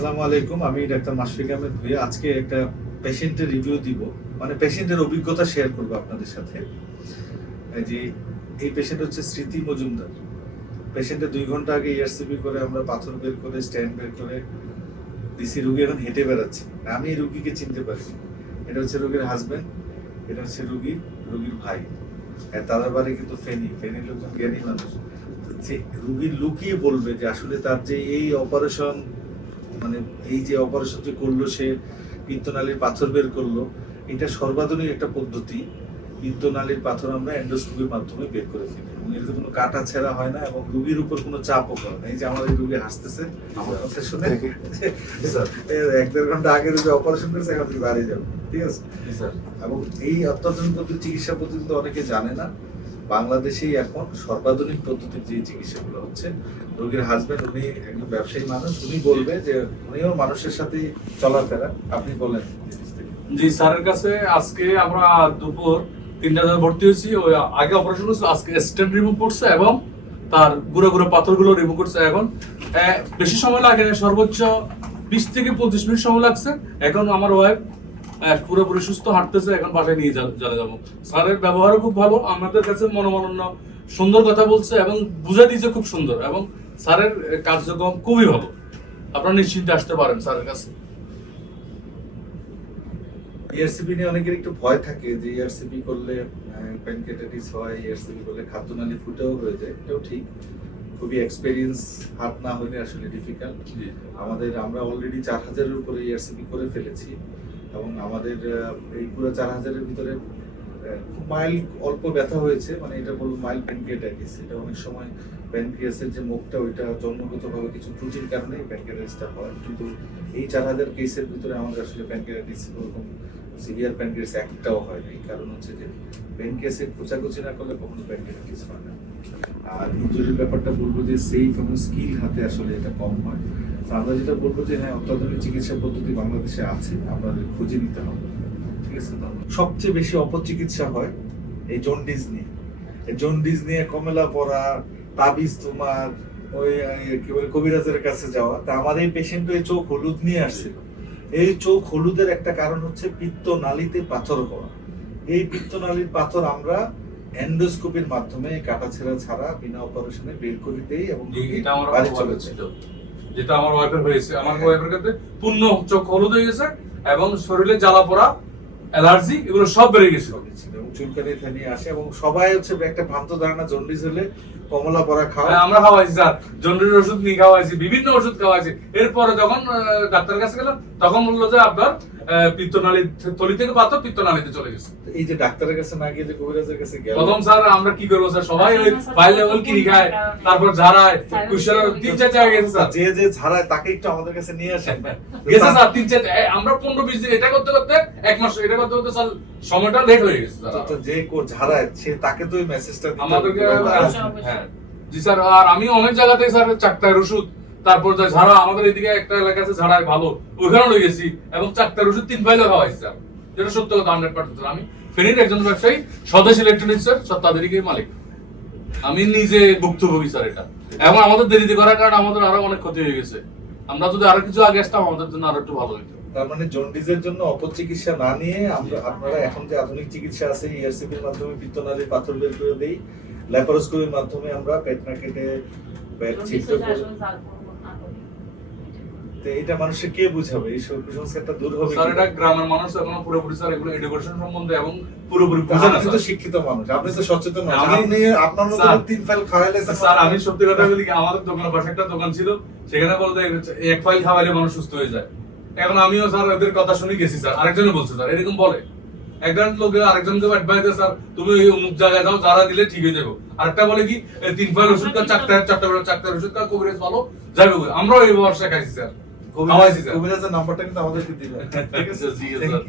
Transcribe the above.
আসসালামু আলাইকুম, আমি ডাক্তার মাশফিক আহমেদ ভুঁইয়া। আজকে একটা পেশেন্টের রিভিউ দিব, মানে পেশেন্টের অভিজ্ঞতা শেয়ার করবো আপনাদের সাথে। এই পেশেন্ট হচ্ছে স্মৃতি মজুমদার। পেশেন্টের 2 ঘন্টা আগে ইআরসিপি করে আমরা পাথর বের করে স্ট্যান্ড বের করে দিছি। রুগী এখন হেঁটে বেড়াচ্ছে। আমি এই রুগীকে চিনতে পারি। এটা হচ্ছে রুগীর হাজবেন্ড, এটা হচ্ছে রুগীর ভাই। তাদের বাড়ি কিন্তু ফেনী লোকজন জ্ঞানী মানুষ। রুগীর লুকিয়ে বলবে যে আসলে তার যে এই অপারেশন, মানে এই যে অপারেশন যে করলো, সে পিত্তনালীর পাথর বের করলো, এটা সর্বাধুনিক একটা পদ্ধতি। পিত্তনালীর পাথর আমরা এন্ডোস্কোপির মাধ্যমে বের করে ফেলি এবং এতে কোনো কাটা ছেঁড়া হয় না এবং রুগীর উপর কোনো চাপও পড়ে না। এই যে আমাদের রুগী হাসতেছে আমার কথা শুনে, 1-1.5 ঘন্টা আগে রুগী অপারেশন করেছে, এখন তুমি বাড়ি যাবো, ঠিক আছে। এবং এই অত্যাধুনিক পদ্ধতি, চিকিৎসা পদ্ধতি তো অনেকে জানে না। বাংলাদেশেই এখন সর্বাধুনিক পদ্ধতির যে চিকিৎসাগুলো হচ্ছে, রোগীর হাজবেন্ড উনি একজন ব্যবসায়ী মানুষ, উনি বলবে যে উনিও মানুষের সাথে চলাফেরা। আপনি বলেন। জি, স্যারের কাছে আজকে আমরা দুপুর 3টায় ভর্তি হয়েছি। ওই আগে অপারেশন করছে, আজকে স্টেন্ট রিমুভ করছে এবং তার গুঁড়ো পাথরগুলো রিমুভ করছে। এখন বেশি সময় লাগে না, সর্বোচ্চ 20 থেকে 25 মিনিট সময় লাগছে। এখন আমার ওয়াইফ পুরোপুরি সুস্থ হাঁটতেছে, এখন বাসায় নিয়ে চলে যাবো। স্যারের ব্যবহারও খুব ভালো, আমাদের কাছে মনোমালিন্য সুন্দর কথা বলছে এবং বুঝাই দিয়েছে খুব সুন্দর, এবং স্যারের কার্যক্রম খুবই ভালো। আপনারা নিশ্চিন্তে আসতে পারেন স্যারের কাছে। ইআরসিপি নিয়ে অনেকের একটু ভয় থাকে যে ইআরসিপি করলে প্যানক্রিয়াটাইটিস হয়, ইআরসিপি করলে খাদ্যনালী ফুটেও হয়ে যায়। এটাও ঠিক, খুবই এক্সপেরিয়েন্স হাত না হলে আসলে ডিফিকাল্ট। আমরা অলরেডি 4000-এর উপরে ইআরসিপি করে ফেলেছি এবং আমাদের এই পুরো 4000-এর ভিতরে খুব মাইল্ড অল্প ব্যথা হয়েছে, মানে এটা বলবো মাইল্ড প্যানক্রিয়াটাইটিস। এটা অনেক সময় প্যানক্রিয়াসের যে মুখটা, ওইটা জন্মগতভাবে কিছু ত্রুটির কারণে প্যানক্রিয়াটাইটিসটা হয়। কিন্তু এই 4000 কেসের ভিতরে আমাদের আসলে প্যানক্রিয়াটাইটিস ওরকম সিভিয়ার প্যানক্রিয়াস একটাও হয় না। এই কারণ হচ্ছে যে প্যানক্রিয়াসে খোঁচাখুচি না করলে কখনো প্যানক্রিয়াটাইটিস হয় না। আর ইনজুরির ব্যাপারটা বলবো যে সেফ এবং স্কিল হাতে আসলে এটা কম হয়। আমরা যেটা বলবো যে হ্যাঁ, অত্যাধুনিক চিকিৎসা পদ্ধতি বাংলাদেশে আছে, আমাদের খুঁজে নিতে হবে, ঠিক আছে। সবচেয়ে বেশি অপচিকিৎসা হয় এই জন্ডিস নিয়ে কমেলা পড়া, তাবিজ, তোমার ওই কি বলে কবিরাজের কাছে যাওয়া। তা আমার এই পেশেন্ট এই চোখ হলুদ নিয়ে আসছিল। এই চোখ হলুদের একটা কারণ হচ্ছে পিত্তনালীতে পাথর হওয়া। এই পিত্তনালীর পাথর আমরা এন্ডোস্কোপির মাধ্যমে কাটাছেঁড়া ছাড়া বিনা অপারেশনে বের করে দেই এবং এটা আমার বাড়ি চলেছিল, যেটা আমার ওয়াইফের হয়েছে। আমার ওয়াইফের কাছে পূর্ণ চোখ হলুদ হয়ে গেছে এবং শরীরে জ্বালা পোড়া, অ্যালার্জি এগুলো সব বেড়ে গেছিল এবং চুলকানি ফেনি আসে এবং সবাই হচ্ছে একটা ভ্রান্ত ধারণা জন্ডিস হলে কমলা পড়া খাওয়া। আমরা খাওয়াইছি স্যার, জন্ডিসের ওষুধ নিয়ে খাওয়াইছি, বিভিন্ন ওষুধ খাওয়াইছি। এরপরে যখন ডাক্তারের কাছে গেলাম তখন বললো যে আপনার পিত্তনালী থলি থেকে পাথর পিত্তনালীতে চলে গেছে। এই যে ডাক্তারের কাছে না গিয়ে যে কবিরাজের কাছে গেল, প্রথম স্যার আমরা কি করবো স্যার, সবাই ওই ফাইল লেভেল কিনে খায়, তারপর ঝাড়ায়, কুশার 3-4 জায়গায় গেছে স্যার। যে ঝাড়ায় তাকে একটু আমাদের কাছে নিয়ে আসেন গেছে স্যার 3-4, আমরা 15-20 দিন এটা করতে করতে 1 মাস এটা করতে করতে স্যার সময়টা লেট হয়ে গেছে। তো যে ঝাড়ায় সে তাকে তো ওই মেসেজটা দিতে আমাদেরকে। হ্যাঁ জি স্যার, আর আমি অনেক জায়গাতে স্যার চাকতার ওষুধ, তারপর ঝাড়া, আমাদের এদিকে একটা এলাকা আছে ঝাড়ায় ভালো, ওইখানে লয়ে গেছি এবং চাকতার ওষুধ 3 ফাইলও খাওয়াইছি স্যার, যেটা সত্য কথা 100%। আমি ফেনীর একজন ব্যবসায়ী, স্বদেশ ইলেকট্রনিক্সের সব তাদেরই মালিক, আমি নিজে ভুক্তভোগী স্যার এটা। এবং আমাদের দেরিতে করার কারণে আমাদের আরো অনেক ক্ষতি হয়ে গেছে। আমরা যদি আরো কিছু আগে আসতাম আমাদের জন্য আরো একটু ভালো হতো। তার মানে জন্ডিসের জন্য অপচিকিৎসা না নিয়ে আপনারা এখন যে আধুনিক চিকিৎসা আছে, ইআরসিপির মাধ্যমে পিত্তনালীর পাথর বের করে দেই, ল্যাপারোস্কোপির মাধ্যমে আমরা পেট না কেটে পেট ছিদ্র করে। তো এটা মানুষকে কে বুঝাবে? এই কুসংস্কারটা দূর হবে স্যার। এটা গ্রামের মানুষ এখনো পুরোপুরি স্যার এগুলো এডুকেশন সম্বন্ধে এবং পুরোপুরি বুঝে না। আপনি তো শিক্ষিত মানুষ, আপনি তো সচেতন মানুষ, আপনি আপনার মতো 3 ফাইল খাওয়াইলে স্যার। আমি সত্যি কথা বলি, আমাদের দোকানের পাশে একটা দোকান ছিল, সেখানে বলতে 1 ফাইল খাওয়াইলে মানুষ সুস্থ হয়ে যায়। এখন আমিও স্যার এদের কথা শুনে গেছি স্যার, আরেকজনে বলছে স্যার এরকম বলে, একজন লোক আরেকজনকে অ্যাডভাইস দেয় স্যার তুমি ওই অমুক জায়গায় যাও, যারা দিলে ঠিক হয়ে যাবো। আরেকটা বলে কি 3 ফাইল ওষুধ কা, চারটা ওষুধ কা, কবিরাজ ভালো যাবে। আমরাও এই বর্ষা খাইছি স্যার, খাওয়াইছি স্যার। কবিরাজের নাম্বারটা কিন্তু আমাদেরকে দিবেন, ঠিক আছে? জি স্যার।